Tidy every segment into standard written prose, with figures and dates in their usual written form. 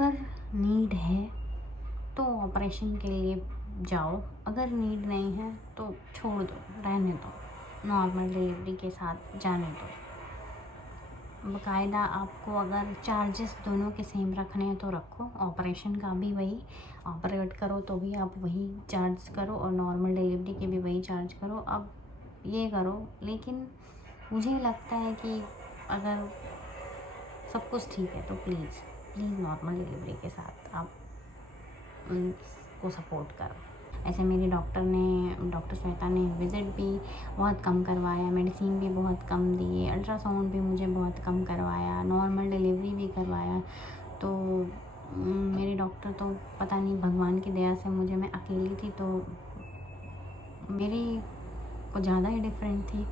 अगर नीड है तो ऑपरेशन के लिए जाओ, अगर नीड नहीं है तो छोड़ दो, रहने दो, नॉर्मल डिलीवरी के साथ जाने दो। बाकायदा आपको अगर चार्जेस दोनों के सेम रखने हैं तो रखो, ऑपरेशन का भी वही, ऑपरेट करो तो भी आप वही चार्ज करो और नॉर्मल डिलीवरी के भी वही चार्ज करो। अब ये करो, लेकिन मुझे लगता है कि अगर सब कुछ ठीक है तो प्लीज़ प्लीज़ नॉर्मल डिलीवरी के साथ आप उनको सपोर्ट करो। ऐसे मेरे डॉक्टर श्वेता ने विज़िट भी बहुत कम करवाया, मेडिसिन भी बहुत कम दिए, अल्ट्रासाउंड भी मुझे बहुत कम करवाया, नॉर्मल डिलीवरी भी करवाया। तो मेरे डॉक्टर तो पता नहीं, भगवान की दया से मुझे, मैं अकेली थी तो मेरी को ज़्यादा ही डिफरेंट थी।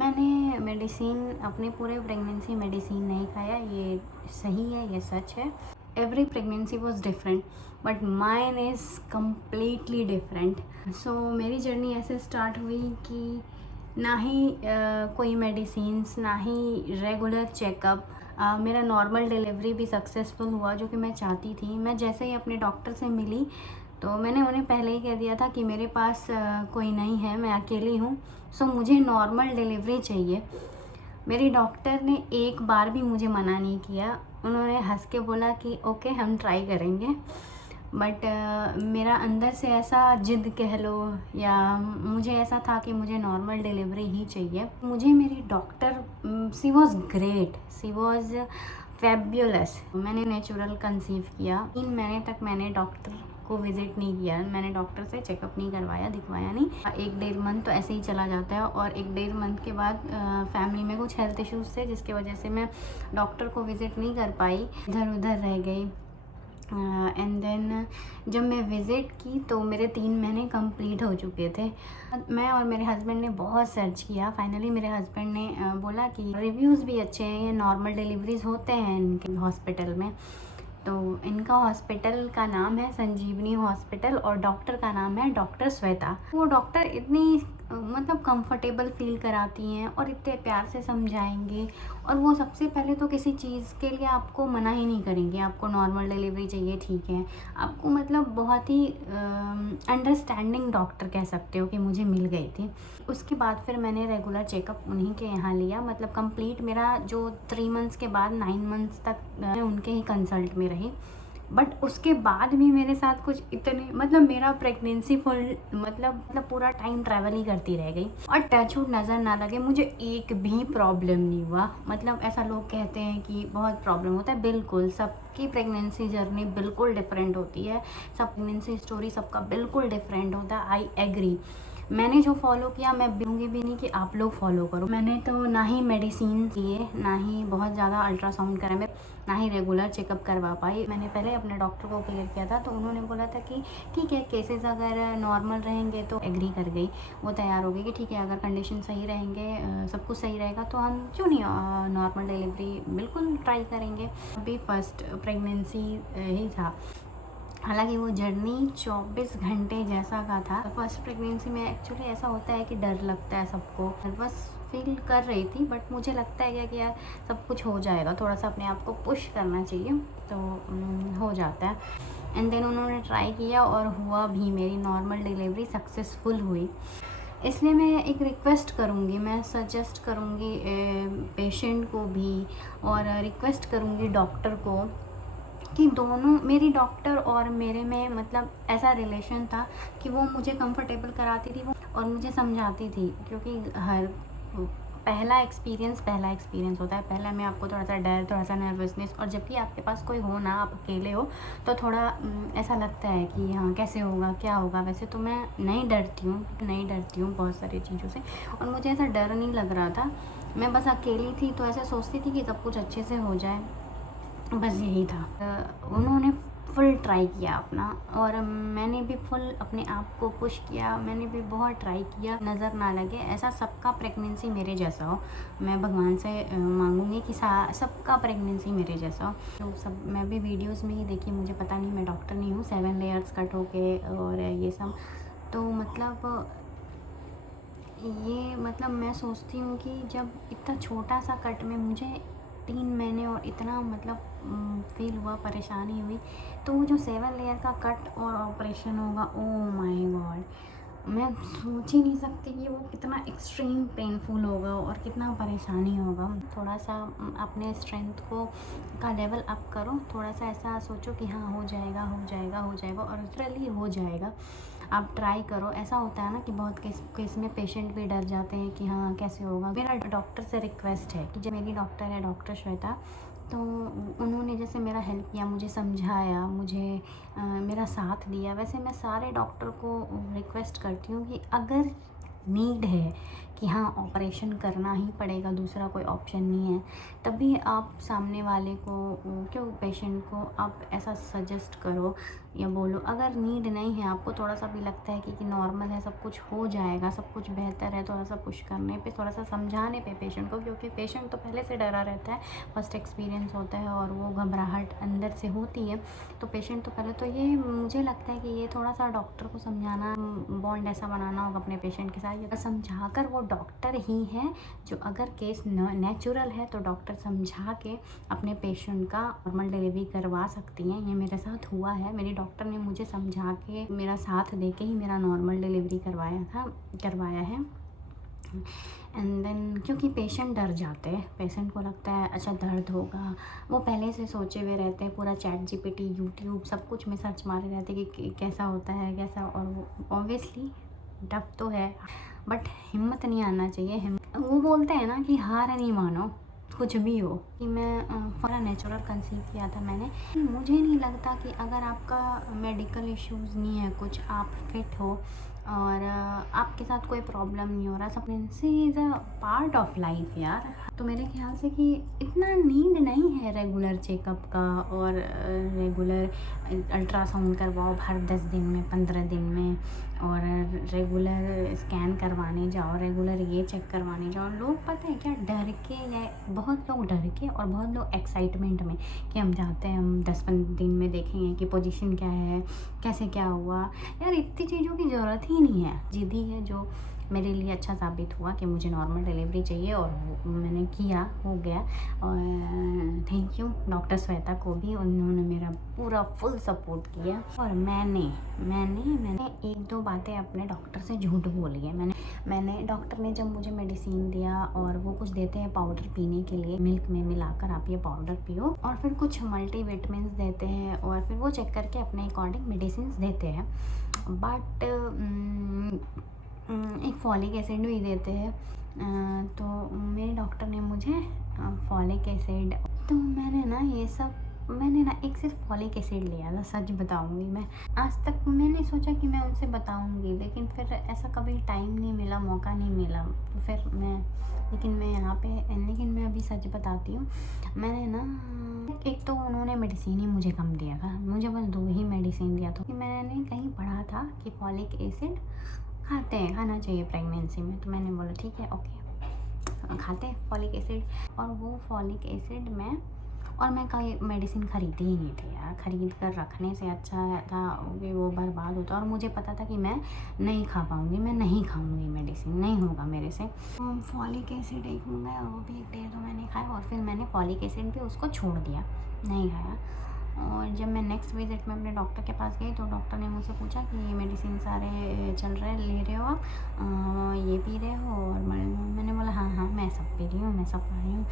मैंने मेडिसिन अपने पूरे प्रेगनेंसी मेडिसिन नहीं खाया, ये सही है, ये सच है। Every pregnancy was different but mine is completely different. So मेरी जर्नी ऐसे स्टार्ट हुई कि ना ही कोई मेडिसिन्स, ना ही रेगुलर चेकअप। मेरा नॉर्मल डिलीवरी भी सक्सेसफुल हुआ जो कि मैं चाहती थी। मैं जैसे ही अपने डॉक्टर से मिली तो मैंने उन्हें पहले ही कह दिया था कि मेरे पास कोई नहीं है, मैं अकेली हूँ, सो मुझे नॉर्मल डिलीवरी चाहिए। मेरी डॉक्टर ने एक बार भी मुझे मना नहीं किया, उन्होंने हंस के बोला कि ओके हम ट्राई करेंगे। बट मेरा अंदर से ऐसा जिद कह लो या मुझे ऐसा था कि मुझे नॉर्मल डिलीवरी ही चाहिए। मुझे मेरी doctor she was great, she was fabulous. मैंने नेचुरल कंसीव किया। 3 महीने तक मैंने डॉक्टर को विज़िट नहीं किया, मैंने डॉक्टर से चेकअप नहीं करवाया, दिखवाया नहीं। 1-1.5 मंथ तो ऐसे ही चला जाता है और 1-1.5 मंथ के बाद फैमिली में कुछ हेल्थ इश्यूज़ थे जिसकी वजह से मैं डॉक्टर को विज़िट नहीं कर पाई, इधर उधर रह गई। एंड देन जब मैं विज़िट की तो मेरे 3 महीने कंप्लीट हो चुके थे। मैं और मेरे हस्बैंड ने बहुत सर्च किया, फाइनली मेरे हस्बैंड ने बोला कि रिव्यूज़ भी अच्छे हैं, ये नॉर्मल डिलीवरीज़ होते हैं इनके हॉस्पिटल में। तो इनका हॉस्पिटल का नाम है संजीवनी हॉस्पिटल और डॉक्टर का नाम है डॉक्टर श्वेता। वो डॉक्टर इतनी मतलब कंफर्टेबल फील कराती हैं और इतने प्यार से समझाएंगे, और वो सबसे पहले तो किसी चीज़ के लिए आपको मना ही नहीं करेंगे। आपको नॉर्मल डिलीवरी चाहिए, ठीक है, आपको मतलब बहुत ही अंडरस्टैंडिंग डॉक्टर कह सकते हो कि मुझे मिल गई थी। उसके बाद फिर मैंने रेगुलर चेकअप उन्हीं के यहाँ लिया, मतलब कंप्लीट मेरा जो 3 मंथ्स के बाद 9 मंथ्स तक मैं उनके ही कंसल्ट में रही। बट उसके बाद भी मेरे साथ कुछ इतने, मतलब मेरा प्रेगनेंसी फुल मतलब पूरा टाइम ट्रैवल ही करती रह गई और टचवुड नज़र ना लगे मुझे एक भी प्रॉब्लम नहीं हुआ। मतलब ऐसा लोग कहते हैं कि बहुत प्रॉब्लम होता है, बिल्कुल सबकी प्रेगनेंसी जर्नी बिल्कुल डिफरेंट होती है, सब प्रेगनेंसी स्टोरी सबका बिल्कुल डिफरेंट होता है। I agree. मैंने जो फॉलो किया मैं बोलूँगी भी नहीं कि आप लोग फॉलो करो। मैंने तो ना ही मेडिसिन लिए, ना ही बहुत ज़्यादा अल्ट्रासाउंड करा, मैं ना ही रेगुलर चेकअप करवा पाई। मैंने पहले अपने डॉक्टर को क्लियर किया था तो उन्होंने बोला था कि ठीक है, केसेस अगर नॉर्मल रहेंगे तो एग्री कर गई, वो तैयार हो गई कि ठीक है, अगर कंडीशन सही रहेंगे, सब कुछ सही रहेगा तो हम क्यों नहीं नॉर्मल डिलीवरी बिल्कुल ट्राई करेंगे। अभी फर्स्ट प्रेगनेंसी ही था, हालांकि वो जर्नी 24 घंटे जैसा का था। फर्स्ट प्रेगनेंसी में एक्चुअली ऐसा होता है कि डर लगता है सबको, बस फील कर रही थी, बट मुझे लगता है क्या कि यार सब कुछ हो जाएगा, थोड़ा सा अपने आप को पुश करना चाहिए तो हो जाता है। एंड देन उन्होंने ट्राई किया और हुआ भी, मेरी नॉर्मल डिलीवरी सक्सेसफुल हुई। इसलिए मैं एक रिक्वेस्ट करूँगी, मैं सजेस्ट करूँगी पेशेंट को भी और रिक्वेस्ट करूँगी डॉक्टर को कि दोनों, मेरी डॉक्टर और मेरे में मतलब ऐसा रिलेशन था कि वो मुझे कंफर्टेबल कराती थी वो और मुझे समझाती थी, क्योंकि हर पहला एक्सपीरियंस होता है। पहले में आपको थोड़ा सा डर, थोड़ा सा नर्वसनेस, और जब भी आपके पास कोई हो ना, आप अकेले हो, तो थोड़ा ऐसा लगता है कि हाँ कैसे होगा, क्या होगा। वैसे तो मैं नहीं डरती हूँ बहुत सारी चीज़ों से, और मुझे ऐसा डर नहीं लग रहा था। मैं बस अकेली थी तो ऐसा सोचती थी कि सब कुछ अच्छे से हो जाए, बस यही था। उन्होंने फुल ट्राई किया अपना, और मैंने भी फुल अपने आप को पुश किया, मैंने भी बहुत ट्राई किया, नज़र ना लगे ऐसा सबका प्रेगनेंसी मेरे जैसा हो। मैं भगवान से मांगूंगी कि सबका प्रेगनेंसी मेरे जैसा हो। तो सब मैं भी वीडियोस में ही देखी, मुझे पता नहीं, मैं डॉक्टर नहीं हूँ, 7 लेयर्स कट होके और ये सब, तो मतलब ये मतलब मैं सोचती हूँ कि जब इतना छोटा सा कट में मुझे 3 महीने और इतना मतलब फील हुआ, परेशानी हुई। तो वो जो 7 लेयर का कट और ऑपरेशन होगा, ओह माय गॉड! मैं सोच ही नहीं सकती कि वो कितना एक्सट्रीम पेनफुल होगा और कितना परेशानी होगा। थोड़ा सा अपने स्ट्रेंथ को का लेवल अप करो, थोड़ा सा ऐसा सोचो कि हाँ, हो जाएगा, हो जाएगा, हो जाएगा, और लिटरली हो जाएगा। आप ट्राई करो। ऐसा होता है ना कि बहुत केस में पेशेंट भी डर जाते हैं कि हाँ, कैसे होगा। मेरा डॉक्टर से रिक्वेस्ट है कि जो मेरी डॉक्टर है, डॉक्टर श्वेता, तो उन्होंने जैसे मेरा हेल्प किया, मुझे समझाया, मुझे मेरा साथ दिया, वैसे मैं सारे डॉक्टर को रिक्वेस्ट करती हूँ कि अगर नीड है कि हाँ, ऑपरेशन करना ही पड़ेगा, दूसरा कोई ऑप्शन नहीं है, तभी आप सामने वाले को, क्यों पेशेंट को आप ऐसा सजेस्ट करो या बोलो। अगर नीड नहीं है, आपको थोड़ा सा भी लगता है कि नॉर्मल है, सब कुछ हो जाएगा, सब कुछ बेहतर है, थोड़ा सा पुश करने पे, थोड़ा सा समझाने पे पेशेंट को, क्योंकि पेशेंट तो पहले से डरा रहता है, फर्स्ट एक्सपीरियंस होता है और वो घबराहट अंदर से होती है। तो पेशेंट तो पहले तो ये मुझे लगता है कि ये थोड़ा सा डॉक्टर को समझाना, बॉन्ड ऐसा बनाना होगा अपने पेशेंट के साथ, ये समझाकर, वो डॉक्टर ही है जो, अगर केस नेचुरल है तो डॉक्टर समझा के अपने पेशेंट का नॉर्मल डिलीवरी करवा सकती हैं। ये मेरे साथ हुआ है, मेरी डॉक्टर ने मुझे समझा के, मेरा साथ दे के ही मेरा नॉर्मल डिलीवरी करवाया है। एंड देन क्योंकि पेशेंट डर जाते हैं, पेशेंट को लगता है अच्छा दर्द होगा, वो पहले से सोचे हुए रहते हैं, पूरा चैट जीपीटी, यूट्यूब, सब कुछ में सर्च मारे रहते हैं कि कैसा होता है, कैसा, और वो ऑब्वियसली टफ तो है, बट हिम्मत नहीं आना चाहिए। वो बोलते हैं ना कि हार नहीं मानो, कुछ भी हो। कि मैं पूरा नेचुरल कंसीव किया था मैंने। मुझे नहीं लगता कि अगर आपका मेडिकल इश्यूज़ नहीं है कुछ, आप फिट हो और आपके साथ कोई प्रॉब्लम नहीं हो रहा, सब, pregnancy is a part of life यार। तो मेरे ख्याल से कि इतना नीड नहीं है रेगुलर चेकअप का, और रेगुलर अल्ट्रासाउंड करवाओ हर 10 दिन में, 15 दिन में, और रेगुलर स्कैन करवाने जाओ, रेगुलर ये चेक करवाने जाओ। लोग पता है क्या, डर के, या बहुत लोग डर के और बहुत लोग एक्साइटमेंट में कि हम जाते हैं, हम 10-15 दिन में देखेंगे कि पोजीशन क्या है, कैसे क्या हुआ। यार इतनी चीज़ों की ज़रूरत ही नहीं है। जिद्दी है जो मेरे लिए अच्छा साबित हुआ कि मुझे नॉर्मल डिलीवरी चाहिए, और मैंने किया, हो गया। और थैंक यू डॉक्टर श्वेता को भी, उन्होंने मेरा पूरा फुल सपोर्ट किया। और मैंने 1-2 बातें अपने डॉक्टर से झूठ बोली है। मैंने डॉक्टर ने जब मुझे मेडिसिन दिया, और वो कुछ देते हैं पाउडर पीने के लिए, मिल्क में मिलाकर आप ये पाउडर पियो, और फिर कुछ मल्टीविटामिन्स देते हैं, और फिर वो चेक करके अपने अकॉर्डिंग मेडिसिन देते हैं। बट एक फॉलिक एसिड भी देते हैं। तो मेरे डॉक्टर ने मुझे फॉलिक एसिड, तो मैंने ना एक सिर्फ फॉलिक एसिड लिया था। सच बताऊंगी, मैं आज तक मैंने सोचा कि मैं उनसे बताऊंगी, लेकिन फिर ऐसा कभी टाइम नहीं मिला, मौका नहीं मिला, तो फिर लेकिन मैं अभी सच बताती हूँ। मैंने ना, एक तो उन्होंने मेडिसिन ही मुझे कम दिया था, मुझे बस 2 ही मेडिसिन दिया था। मैंने कहीं पढ़ा था कि फॉलिक एसिड खाना चाहिए प्रेगनेंसी में, तो मैंने बोला ठीक है, ओके, खाते हैं फॉलिक एसिड। और वो फॉलिक एसिड मैं कोई मेडिसिन ख़रीदी ही नहीं थी यार। ख़रीद कर रखने से अच्छा था कि वो बर्बाद होता, और मुझे पता था कि मैं नहीं खा पाऊँगी, मैं नहीं खाऊँगी मेडिसिन, नहीं होगा मेरे से। फॉलिक एसिड एक मंगाया, और वो भी 1-1.5 महीने खाया, और फिर मैंने फॉलिक एसिड भी उसको छोड़ दिया, नहीं खाया। और जब मैं नेक्स्ट विज़िट में अपने डॉक्टर के पास गई, तो डॉक्टर ने मुझसे पूछा कि ये मेडिसिन सारे चल रहे ले रहे हो आप, ये पी रहे हो? और मैंने बोला हाँ, मैं सब पी रही हूँ, मैं सब खा रही हूँ।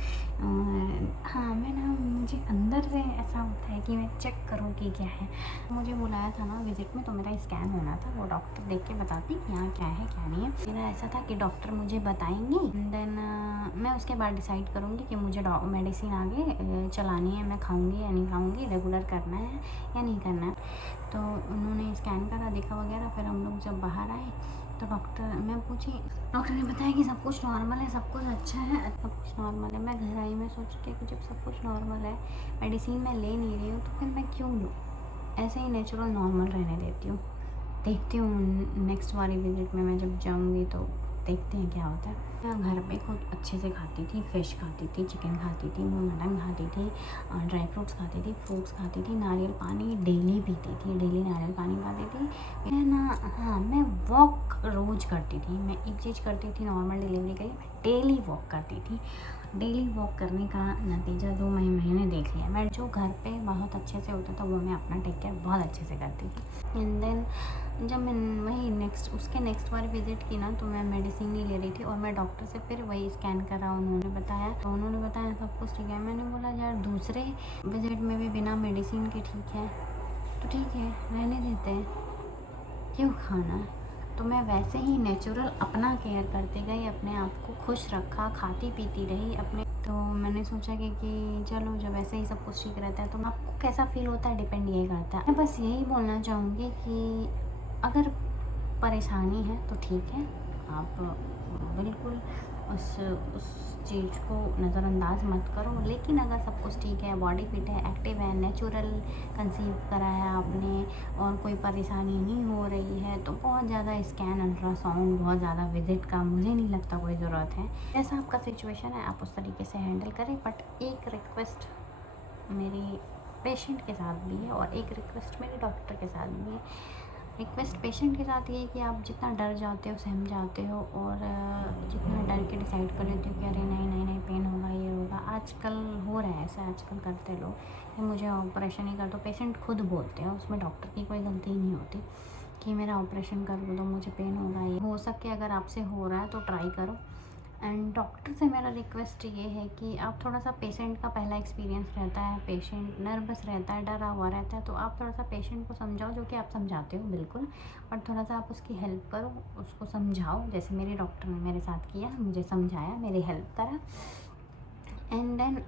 हाँ, मुझे अंदर से ऐसा होता है कि मैं चेक करूँ कि क्या है। मुझे बुलाया था ना विज़िट में, तो मेरा स्कैन होना था, वो डॉक्टर देख के बताती कि यहाँ क्या है क्या नहीं है। मेरा ऐसा था कि डॉक्टर मुझे बताएंगी, देन मैं उसके बाद डिसाइड करूँगी कि मुझे मेडिसिन आगे चलानी है, मैं खाऊँगी या नहीं खाऊँगी, रेगुलर करना है या नहीं करना है। तो उन्होंने स्कैन करा, देखा वगैरह। फिर हम लोग जब बाहर आए, तो डॉक्टर ने बताया कि सब कुछ नॉर्मल है, सब कुछ अच्छा है, सब कुछ नॉर्मल है। मैं घर आई, मैं सोच के कि जब सब कुछ नॉर्मल है, मेडिसिन मैं ले नहीं रही हूँ, तो फिर मैं क्यों लूँ? ऐसे ही नेचुरल नॉर्मल रहने देती हूँ। देखती हूँ नेक्स्ट वाली विज़िट में मैं जब जाऊँगी, तो देखते हैं क्या होता है। मैं घर पे खुद अच्छे से खाती थी, फ़िश खाती थी, चिकन खाती थी, मटन खाती थी, ड्राई फ्रूट्स खाती थी, फ्रूट्स खाती थी, नारियल पानी डेली पीती थी, डेली नारियल पानी खाती थी। मैं ना, हाँ, मैं वॉक रोज़ करती थी। मैं एक चीज़ करती थी नॉर्मल डिलीवरी के लिए, मैं डेली वॉक करती थी। डेली वॉक करने का नतीजा 2 महीने देख लिया। मैं जो घर पे बहुत अच्छे से होता था वो मैं अपना टेक केयर बहुत अच्छे से करती थी। एंड देन जब मैं वही उसके नेक्स्ट बार विज़िट की ना, तो मैं मेडिसिन नहीं ले रही थी और मैं डॉक्टर से फिर वही स्कैन करा, उन्होंने बताया सब कुछ ठीक है। मैंने बोला यार दूसरे विज़िट में भी बिना मेडिसिन के ठीक है, तो ठीक है रहने देते हैं, क्यों खाना। तो मैं वैसे ही नेचुरल अपना केयर करते गई, अपने आप को खुश रखा, खाती पीती रही अपने। तो मैंने सोचा कि चलो जब ऐसे ही सब कुछ ठीक रहता है तो आपको कैसा फ़ील होता है डिपेंड ये करता है। मैं बस यही बोलना चाहूँगी कि अगर परेशानी है तो ठीक है, आप बिल्कुल उस चीज़ को नज़रअंदाज मत करो। लेकिन अगर सब कुछ ठीक है, बॉडी फिट है, एक्टिव है, नेचुरल कंसीव करा है आपने और कोई परेशानी नहीं हो रही है, तो बहुत ज़्यादा स्कैन, अल्ट्रासाउंड, बहुत ज़्यादा विज़िट का मुझे नहीं लगता कोई ज़रूरत है। जैसा आपका सिचुएशन है आप उस तरीके से हैंडल करें। बट एक रिक्वेस्ट मेरी पेशेंट के साथ भी है और एक रिक्वेस्ट मेरे डॉक्टर के साथ भी है। रिक्वेस्ट पेशेंट के साथ ये है कि आप जितना डर जाते हो, सहम जाते हो और जितना डर के डिसाइड कर लेते हो कि अरे नहीं पेन होगा, ये होगा। आजकल हो रहा है ऐसा, आजकल करते लोग कि मुझे ऑपरेशन ही कर दो। पेशेंट खुद बोलते हैं, उसमें डॉक्टर की कोई गलती नहीं होती कि मेरा ऑपरेशन कर दो, मुझे पेन होगा। ये हो सके अगर आपसे हो रहा है तो ट्राई करो। एंड डॉक्टर से मेरा रिक्वेस्ट ये है कि आप थोड़ा सा, पेशेंट का पहला एक्सपीरियंस रहता है, पेशेंट नर्वस रहता है, डरा हुआ रहता है, तो आप थोड़ा सा पेशेंट को समझाओ, जो कि आप समझाते हो बिल्कुल, और थोड़ा सा आप उसकी हेल्प करो, उसको समझाओ जैसे मेरे डॉक्टर ने मेरे साथ किया, मुझे समझाया, मेरी हेल्प करा। And then